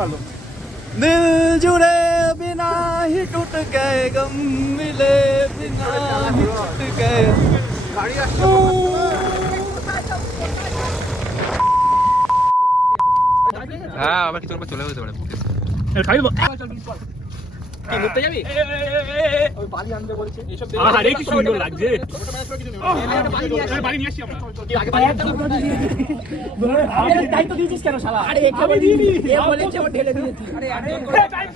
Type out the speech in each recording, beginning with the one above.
ভালো। दिल जुड़े बिना ही टूट गए गम मिले बिना ही टूट गए হ্যাঁ আবার কিছু চলে যেতে পারে ঘুরতে যাবি ওই বালি আনতে বলছে এইসব আরে কি সুন্দর লাগছে বালি নিয়ে আসি আমরা আরে দায়িত্ব দিয়েছিস কেন শালা আরে একে দিইনি এ বলেছে ও ঢেলে দিয়েছি আরে আরে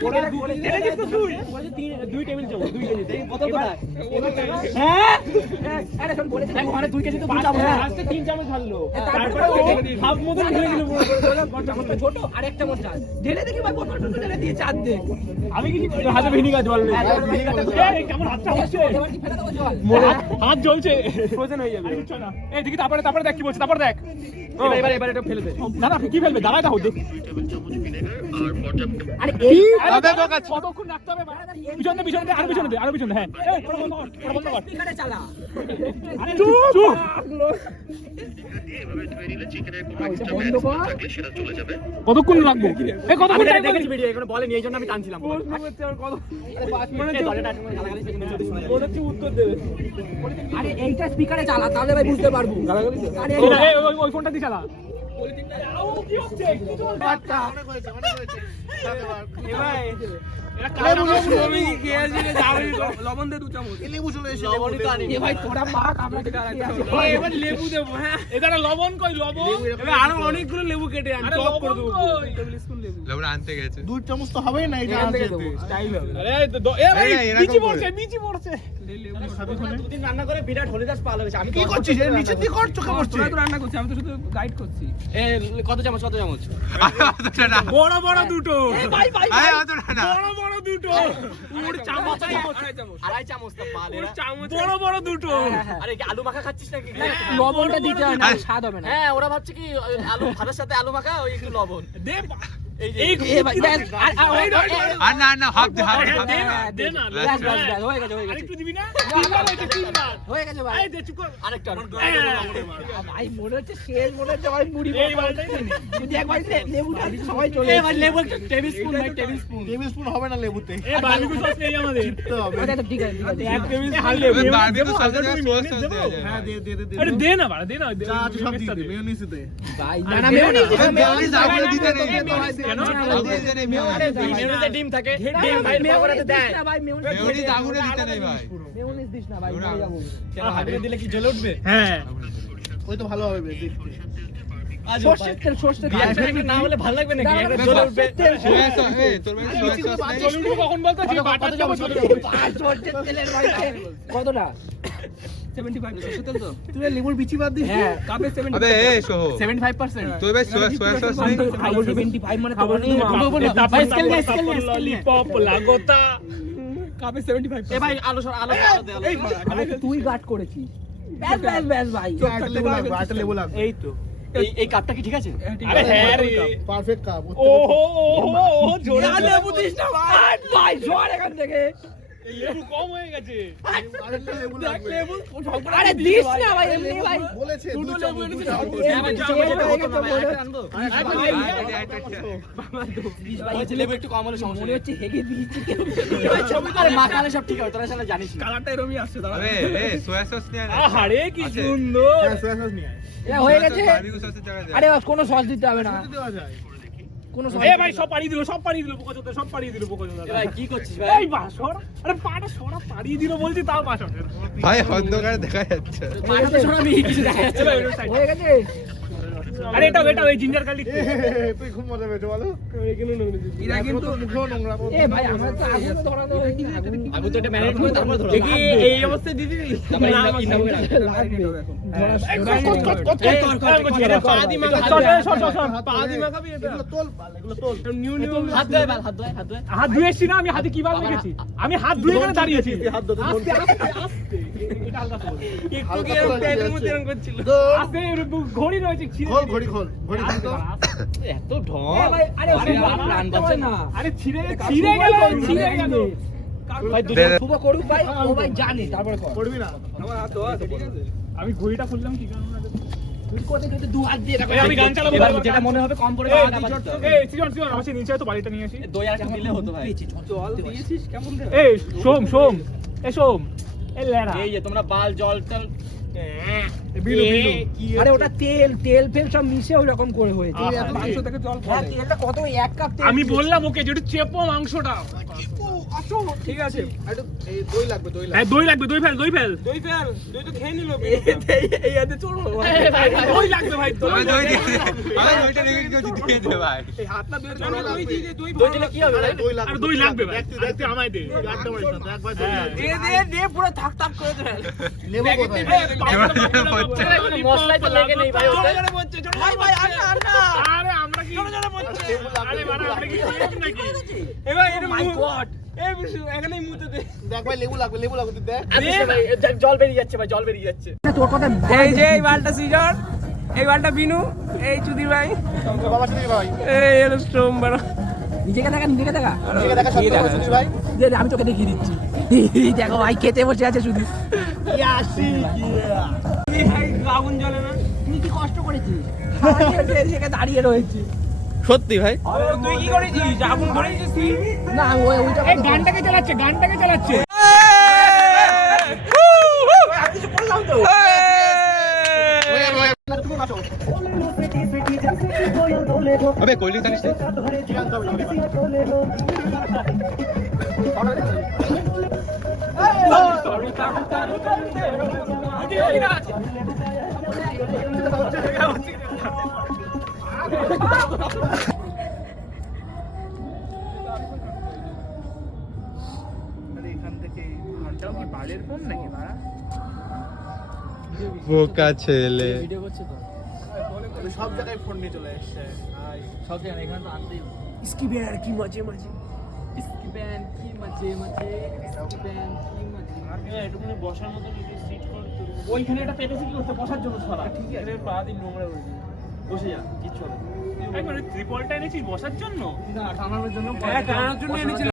ওরা ঢেলে দিস তো তুই বলে দুই টেবিল যাও 2 কেজি দেই কত কোথায় হ্যাঁ আরে শোন বলেছে দেখো আরে 2 কেজি তো 2 চামচ আজকে 3 চামচ ঢাললো তারপরে হাফ মতন ঢেলে দিল পুরো ছোট আর একটা চামচ ঢেলে দেখি ভাই বোতলটা ঢেলে দিয়েছে আদ দে আমি কি হাতে ভিনিগার জল নেই কেমন হাতটা হচ্ছে হাত জ্বলছে ফ্রোজেন হয়ে যাবে এই দেখি তারপরে দেখ কি বলছে তারপর দেখ এবার এটা ফেলে দে না না কি ফেলবে দাঁড়ায় দাও দেখ আরে এই কতক্ষণ রাখতে হবে পিছনে আর পিছনে হ্যাঁ এই বন্ধ কর এখানে চালা আরে চুপ কতক্ষণ রাখবো এই কতক্ষণ দেখেছি ভিডিও এখানে বলে নিয়ে জন্য আমি টানছিলাম উত্তর দেবে আরে এইটা স্পিকারে চালা তাহলে ভাই বুঝতে পারবো আরে ওই ফোনটা দিয়ে চালা লবণ দে 2 চামচ লেবু চলে এসে ভাই তোরা মাখ আমরা এবার লেবু দেবো হ্যাঁ এখানে লবণ কই লবণ এবার আরো অনেকগুলো লেবু কেটে আন টপ করে দেবো টেবিল স্পুন লেবু লবণ আনতে গেছে 2 চামচ তো হবেই না এটা আনতে স্টাইল হবে আরে বিচি পড়ছে দুদিন রান্না করে বিরাট হলিদাস পাল হয়েছে আমি কি করছিস এর নিচে দিয়ে কর চোখে পড়ছে আমি তো রান্না করছি আমি তো শুধু গাইড করছি কত চামচ বড় দুটো ভাই বড় দুটো পুরো চামচ আড়াই চামচ তো পালে বড় দুটো আরে কি আলু মাখা খাচ্ছিস নাকি লবণটা দিতে হয় না স্বাদ হবে না হ্যাঁ ওরা ভাবছে কি আলু ভাতের সাথে আলু মাখা ওই একটু লবণ দে এই না হাফ দে না হয়ে গেছে আরেকটু দিবি না হয়ে গেছে ভাই এই দে চুপ কর আরেকটা ভাই মনে হচ্ছে শেষ মনে হচ্ছে ভাই মুড়ি এই বালটাই যদি একবার লেবুটা সবাই চলে এই ভাই লেবু টেবিল স্পুন হবে না লেবুতে এই বারবিকিউ সস নেই আমাদের জিততে হবে আচ্ছা ঠিক আছে এক টেবিল স্পুন লেবু বারবিকিউ সস দেব হ্যাঁ দে আরে দে না বাড়া দে না সব দিয়ে দে মেয়োনিজ দে ভাই না মেয়োনিজ আগে দিতে নেই কেন মেয়োনিজে ডিম থাকে ডিম ভাই পকোড়াতে দেয় ভাই মেয়োনিজ আগুনে দিতে নেই ভাই মেয়োনিজ দিস না ভাই মরে যাবো কেন আগুনে দিলে কি জ্বলে উঠবে হ্যাঁ ওই তো ভালো হবে দেখতে সরষের তেল না হলে ভালো লাগবে নাকি একটা জ্বলে উঠবে সোয়া সস তোর মানে সোয়া সস নাই জ্বলে উঠবে কখন বলতো যে বাটার চামচ সরষের তেলের ভাই কতটা 75 সরষের তেল তো তুই লেবুর বিচি বাদ দিস হ্যাঁ কাপে 70 আবে এই সহ 75% তুই ভাই সোয়া সস নাই 75 মানে তো ভাই স্কেল ললিপপ লাগোতা কাপে 75 এ ভাই আলো দে আলো তুই গাট করেছিস ব্যাস ভাই একটা লেবু লাগবে এই তো এই কাপটা কি ঠিক আছে আরে হ্যাঁ রে পারফেক্ট কাপ ওহো জোরে লেবু দিস না ভাই জোর এখান থেকে এই লেবু কম হয়ে গেছে আরেকটা লেবু লাগবে লেবু আরে দিস না ভাই এমনি ভাই বলেছে দুটো লেবু এনেছি আনবো ভাই লেবু একটু কম হলে সমস্যা মনে হচ্ছে হেগে দিয়েছি ভাই ছবি করে মাখালে সব ঠিক হবে তোরা শালা জানিস না কালারটা এরকমই আসছে দাঁড়া আরে সোয়া সস নিয়ে আয় আরে কি সুন্দর হ্যাঁ সোয়া সস নিয়ে আয় হয়ে গেছে আরে কোনো সস দিতে হবে না দেওয়া যায় কোন সস এ ভাই সব পাড়ি দিল পোকাচোদা ভাই কি করছিস ভাই এই বাসর আরে পাটা সরা পাড়ি দিল বলছি তাও বাসর ভাই অন্ধকারে দেখা যাচ্ছে পাটা সরা আমি কিছু দেখা যাচ্ছে ভাই হয়ে গেছে আরে এটা ওই জিঞ্জার গার্লিক তুই খুব মজা পেয়েছ বলো এখানে নোংরা এরা কিন্তু মুখও নোংরা এ ভাই আমরা তো আগুন ধরা দাও আগুন তো এটা ম্যানেজ করে তারপর ধরো দেখি এই অবস্থায় দিদি তারপর ইনভাবে লাগবে এখন পাদি মাখাবি এটা তোল এগুলো তোল নিউ হাত ধুয়েছি না আমি হাতে কি বার রেখেছি আমি হাত ধুয়ে এখানে দাঁড়িয়েছি হাত ধুতে আস্তে এটা আলগা তোল একটু কি পেটের মধ্যে এরকম করছিল আস্তে ঘড়ি রয়েছে ঘড়ি খোল তো এত ঢং ভাই আরে প্ল্যান করছে না আরে ছিড়ে গেল ভাই দুটো করুক ভাই ও ভাই জানে তারপরে করবি না আমার হাত ধোয়া ঠিক আছে আমি ঘড়িটা খুললাম কি কারণে তুই কোথায় যদি দু হাত দিয়ে রাখো আমি গান চালাবো এবার যেটা মনে হবে কম করে গানটা বাজতে হবে। এই সিজন আমার নিচে তো বাড়িটা নিয়ে আসি দই আর দিলে হতো ভাই জল দিয়েছিস কেমন রে এই সোম সোম এই সোম এই লেরা এই যে তোমরা বাল জল টল বিলু বিলু আরে ওটা তেল তেল ফেল সব মিশে ওই রকম করে হয়েছে মাংস থেকে জল হ্যাঁ তেলটা কত 1 কাপ তেল আমি বললাম ওকে যেটা চেপো মাংসটা ঠিক আছে একটু এই দই লাগবে দই লাগবে হ্যাঁ দই লাগবে দই ফেল দই ফেল দই তো খেয়ে নিল এই হাতে চলো দই লাগবে ভাই আমি দই দিয়ে আমি দইটা দিয়ে কেউ দিয়ে দে ভাই এই হাতটা দিয়ে চলো দই দিয়ে দই দই দিলে কি হবে ভাই দই আর লাগবে দই লাগবে ভাই দেখতে আমায় দে একবার দই দে পুরো থাক থাক করে দে নেব কোথায় মশলাই তো লেগে নেই ভাই ওতে ভাই ভাই আর না আরে আমরা কি আরে বাড়া আমরা কি শেফ নাকি এবার এটা মাই গড এই বিশু এখানেই মুতে দে দেখ ভাই লেবু লাগবে তুই দেখ জল বেরিয়ে যাচ্ছে ভাই জল বেরিয়ে যাচ্ছে তোর কথা এই যে এই বালটা সিজন এই বালটা বিনু এই চুদির ভাই বাবা চুদির ভাই এই হলো স্টোম বড় নিজেকে দেখা নিজেকে দেখা সত্য চুদির ভাই দে আমি তোকে দেখিয়ে দিচ্ছি দেখো ভাই খেতে বসে আছে শুধু ইয়াসি এই ভাই আগুন জ্বলে না তুই কি কষ্ট করেছিস সেখানে দাঁড়িয়ে রয়েছে সত্যি ভাই তুই কি করেছিস আগুন ধরেছিস তুই না ওইটা এই গানটাকে চালাচ্ছে আমি কিছু বললাম তো আবে কোল্ড ড্রিঙ্কস আনিস বোকা ছেলে ভিডিও করছে তো সব জায়গায় ফোন নিয়ে চলে এসেছে সব জায়গায় এখানে তো আনতেই ইসকি ব্যান্ড কি মজে মজে ইসকি ব্যান্ড কি মজে মজে ইসকি ব্যান্ড কি মজে এটুকুনি বসার মতো সিট কর ওইখানে একটা পেতেছি কি করতে বসার জন্য ছড়া ঠিক আছে পা দিন নোংরা করে বসে যা কিচ্ছু হবে একবারে ত্রিপলটা এনেছিস বসার জন্য না টানানোর জন্য হ্যাঁ টানানোর জন্য এনেছিলাম